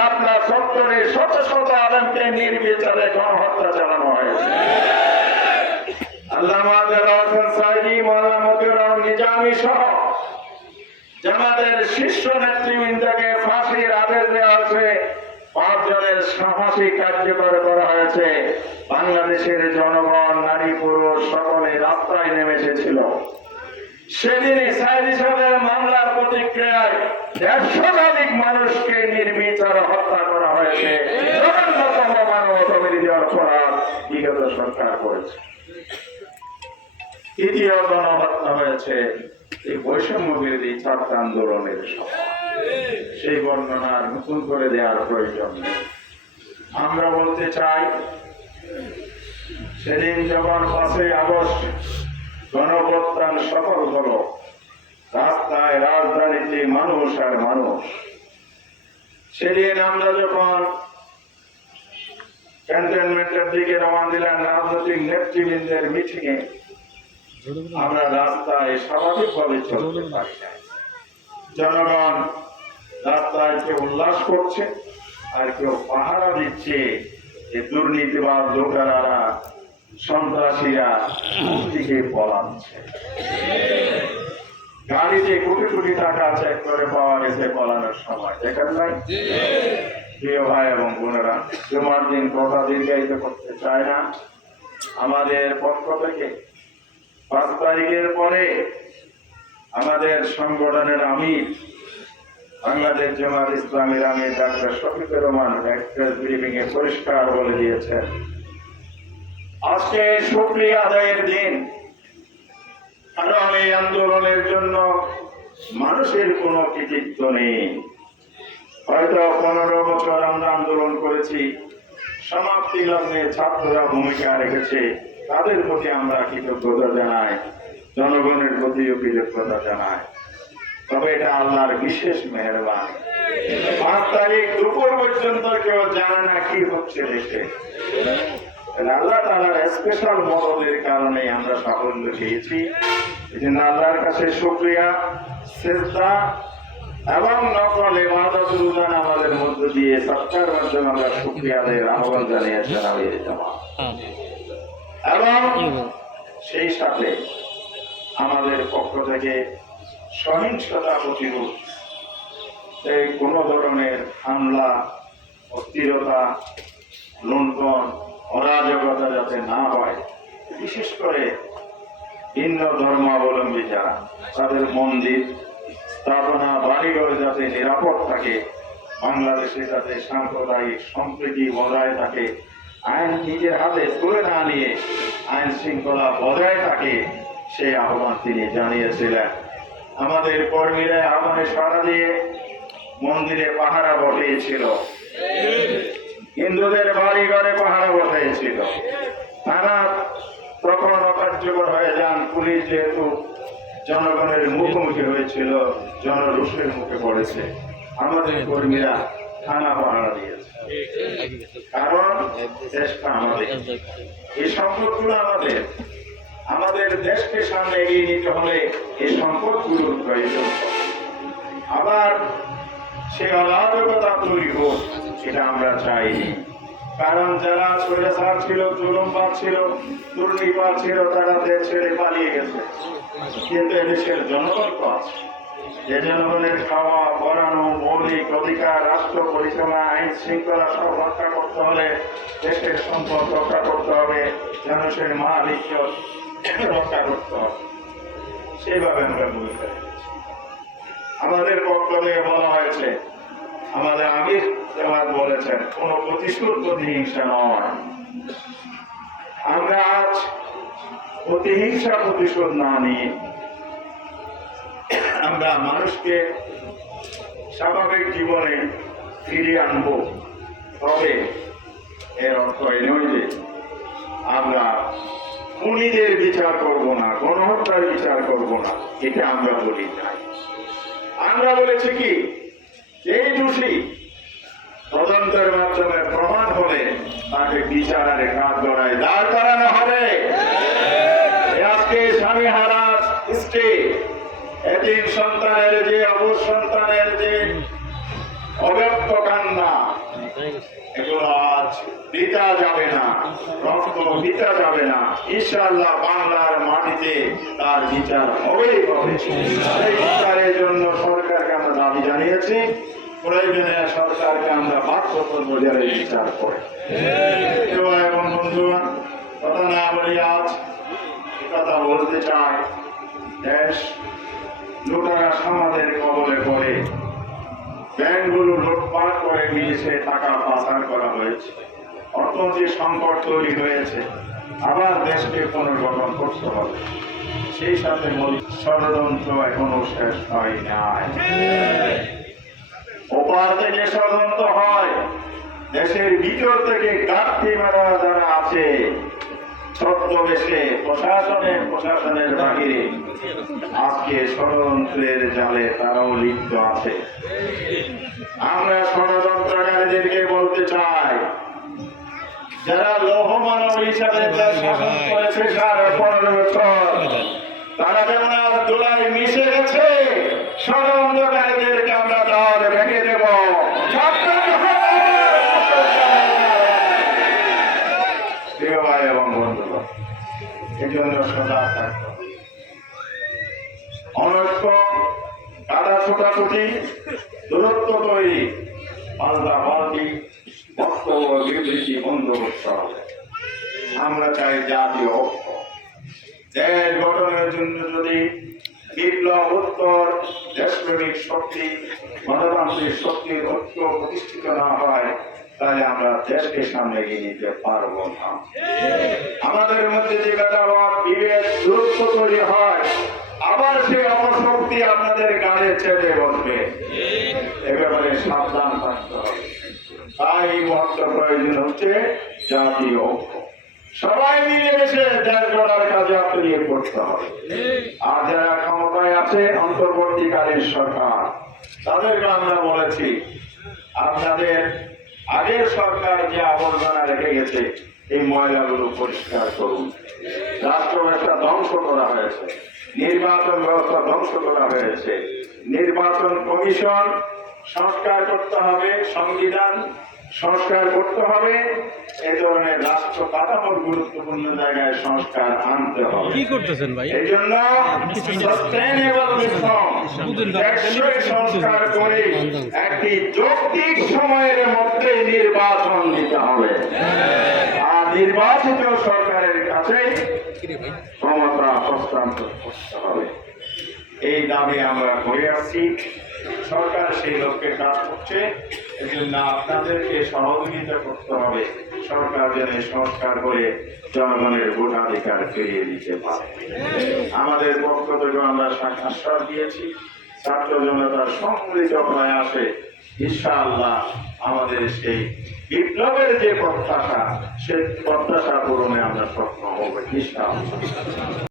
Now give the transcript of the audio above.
শাপলা চত্বরে শত শত আলমকে নির্বিচারে গণহত্যা চালানো হয়েছে। করা হয়েছে। বাংলাদেশের জনগণ, নারী, পুরুষ, সকলে রাস্তায় নেমে এসেছিল। সেদিনই সাইদি সাহেবের মামলার প্রতিক্রিয়ায় দেড়শো শতাধিক মানুষকে নির্বিচার হত্যা করা হয়েছে। বৈষম্য আন্দোলনের সেই নতুন করে দেওয়ার প্রয়োজন আমরা বলতে চাই, সেদিন যখন পাঁচই আগস্ট গণপ্রত্যান সফল হলো রাস্তায় রাজধানীতে মানুষ আর মানুষ। সেদিন আমরা যখন ক্যান্টনমেন্টের দিকে রওনা দিলাম রাজনৈতিক নেতৃবৃন্দের মিটিং এ আমরা রাস্তায় স্বাভাবিকভাবে চলতে পারি জনগণ রাস্তায় কেউ উল্লাস করছে আর কেউ পাহারা দিচ্ছে যে দুর্নীতিবাদ লোকেরা সন্ত্রাসীরা দিকে পলাচ্ছে। গাড়িতে কোটি কোটি টাকা চেক করে পাওয়া গেছে পলানোর সময় দেখেন নাই প্রিয় ভাই এবং বোনেরা জমার দিন কথা দীর্ঘায়িত করতে চায় না। আমাদের পক্ষ থেকে পাঁচ তারিখের পরে আমাদের সংগঠনের আমির বাংলাদেশ জামাত ইসলামের আমির ডাক্তার শফিকুর রহমান এক প্রেস ব্রিফিং এ পরিষ্কার বলে দিয়েছেন। আজকে শুক্রিয়া আদায়ের দিন। কারণ এই আন্দোলনের জন্য মানুষের কোনো কৃতিত্ব নেই। হয়তো পনেরো বছর আমরা আন্দোলন করেছি, সমাপ্তি লগ্নে ছাত্ররা ভূমিকা রেখেছে, তাদের প্রতি আমরা কৃতজ্ঞতা জানাই, জনগণের প্রতিও কৃতজ্ঞতা জানাই। তবে এটা আল্লাহর বিশেষ মেহরবান। পাঁচ তারিখ দুপুর পর্যন্ত কেউ জানে না কি হচ্ছে দেশে। আল্লাহ তালার স্পেশাল মদদের কারণে আমরা সাফল্য পেয়েছি। এই জন্য আল্লাহর কাছে শুক্রিয়া শ্রদ্ধা এবং নকল এবাদতুল্লাহ আমাদের মধ্য দিয়ে সৎকার মাধ্যমে আমরা শুক্রিয়া আদায়ের আহ্বান জানিয়েছেন আমি এবং সেই সাথে আমাদের পক্ষ থেকে সহিংসতা প্রতিরোধ এই কোন ধরনের হামলা অস্থিরতা লুণ্ঠন অরাজকতা যাতে না হয়, বিশেষ করে ভিন্ন ধর্মাবলম্বী যারা, তাদের মন্দির, স্থাপনা, বাড়িঘর যাতে নিরাপদ থাকে, বাংলাদেশে যাতে সাম্প্রদায়িক সম্প্রীতি বজায় থাকে, আইন নিজের হাতে তুলে না নিয়ে, আইন শৃঙ্খলা বজায় থাকে সেই আহ্বান তিনি জানিয়েছিলেন। আমাদের কর্মীরা আহ্বানে সাড়া দিয়ে মন্দিরে পাহারা বসিয়েছিল। হিন্দুদের বাড়ি ঘরে পাহারা বসাইছিল। তারা তখন অকার্যকর হয়ে যান, পুলিশ যেহেতু জনগণের মুখোমুখি হয়েছিল, জনরোষের মুখে পড়েছে। আমাদের কর্মীরা থানা পাহারা দিয়েছে। কারণ দেশটা আমাদের। এই সম্পদগুলো আমাদের। আমাদের দেশকে সামনে এগিয়ে নিতে হলে এই সম্পদগুলোর প্রয়োজন। আবার সে অরাজকতা তৈরি হোক, সেটা আমরা চাইনি কারণ যারা স্বৈরাচার ছিল, জুলুমবাদ ছিল, দুর্নীতিবাদ ছিল, তারা দেশ ছেড়ে পালিয়ে গেছে। কিন্তু এদেশের জনগণ তো আছে। যে জনগণের খাওয়া, পড়ানো, মৌলিক অধিকার, রাষ্ট্র পরিচালনা, আইন শৃঙ্খলা সব রক্ষা করতে হলে দেশের সম্পদ রক্ষা করতে হবে, মানুষের মাল, ইজ্জত রক্ষা করতে হবে। সেইভাবে আমরা ভূমিকা রেখেছি। আমাদের পক্ষ থেকে বলা হয়েছে, আমাদের আমির জামাত বলেছেন, কোন প্রতিশোধ প্রতিহিংসা নয়। আমরা আজ প্রতিহিংসা প্রতিশোধ না নিয়ে আমরা মানুষকে স্বাভাবিক জীবনে ফিরিয়ে আনব। তবে এর অর্থ এই নয় যে আমরা খুনিদের বিচার করব না, গণহত্যার বিচার করব না, এটা আমরা বলি নাই আমরা বলেছি কি? এই দোষী তদন্তের মাধ্যমে প্রমাণ হলে তাকে বিচারের কাজ গড়ায় দাঁড় করানো হবে। আজকে স্বামী হারা সন্তানের যে অবশ সন্তানের যে অব্যক্ত কান্না, এগুলো আজ দিতা যাবে না। রক্ত দিতা যাবে না। ইনশাআল্লাহ বাংলার মাটিতে তার বিচার হবেই হবে। সেই বিচারের জন্য সরকারকে আমরা দাবি জানিয়েছি। ব্যাংকগুলো লুটপাট করে বিদেশে টাকা পাচার করা হয়েছে। অর্থনৈতিক সংকট তৈরি হয়েছে, আবার দেশকে পুনর্গঠন করতে হবে। সেই সাথে ষড়যন্ত্র এখনও শেষ হয় নাই। ওপার থেকে ষড়যন্ত্র হয়, দেশের ভিতর থেকে গাঁথি মারা যারা আছে, ছদ্মবেশে প্রশাসনে প্রশাসনের বাহিরে আজকে ষড়যন্ত্রের জালে তারাও লিপ্ত আছে। আমরা ষড়যন্ত্রকারীদেরকে বলতে চাই যারা লৌহ মানব হিসাবে দেশ শাসন করেছে সাড়ে পনেরো বছর তারা যেমন আজ দোলাই মিশে গেছে ষড়যন্ত্রকারীদেরকে আমরা দল ভেঙে দেব। ভাই এবং বন্ধুগণ এই জন্য সজাগ থাকতে অনৈক্য কাদা ছোটাছুটি দূরত্ব তৈরি পাল্টা পাল্টি বক্তব্য বিবৃতি বন্ধ করতে হবে আমরা চাই জাতীয় দেশ গঠনের জন্য যদি বিপ্লব, উত্তর, দেশপ্রেমিক শক্তি, গণতান্ত্রিক শক্তির ঐক্য প্রতিষ্ঠিত না হয়, তাহলে আমরা দেশকে সামনে এগিয়ে নিতে না। আমাদের মধ্যে যে বিভেদ দূরত্ব তৈরি হয়, আবার সেই অপশক্তি আপনাদের গাড়ে চেপে বসবে। এ ব্যাপারে সাবধান থাকতে হবে। তাই মুহূর্তে প্রয়োজন হচ্ছে জাতীয় ঐক্য। সবাই মিলেমিশে দেশ গড়ার কাজে আপনাকে করতে হবে। আর যারা ক্ষমতায় আছে, অন্তর্বর্তীকালীন সরকার, তাদেরকে আমরা বলেছি, আপনাদের আগের সরকার যে আবর্জনা রেখে গেছে, এই ময়লাগুলো পরিষ্কার করুন। রাষ্ট্র ব্যবস্থা ধ্বংস করা হয়েছে, নির্বাচন ব্যবস্থা ধ্বংস করা হয়েছে। নির্বাচন কমিশন সংস্কার করতে হবে, সংবিধান সংস্কার করতে হবে। এ ধরনের রাষ্ট্র কাঠামোর গুরুত্বপূর্ণ জায়গায় সংস্কার আনতে হবে। কি করতেছেন ভাই? এই জন্য সংস্কার করে একটি যৌক্তিক সময়ের মধ্যে নির্বাচন দিতে হবে। আর নির্বাচিত সরকারের কাছে ক্ষমতা হস্তান্তর করতে হবে। এই দাবি আমরা করে আসছি। সরকার সেই লক্ষ্যে কাজ করছে। এজন্য আপনাদেরকে সহযোগিতা করতে হবে। সরকার যেন সংস্কার করে জনগণের ভোটাধিকার ফিরিয়ে দিতে পারে। আমাদের পক্ষ থেকে আমরা সা- আশ্বাস দিয়েছি, ছাত্র জনতার সম্মিলিত প্রয়াসে ইনশাআল্লাহ আমাদের সেই বিপ্লবের যে প্রত্যাশা, সেই প্রত্যাশা পূরণে আমরা সক্ষম হব ইনশাআল্লাহ।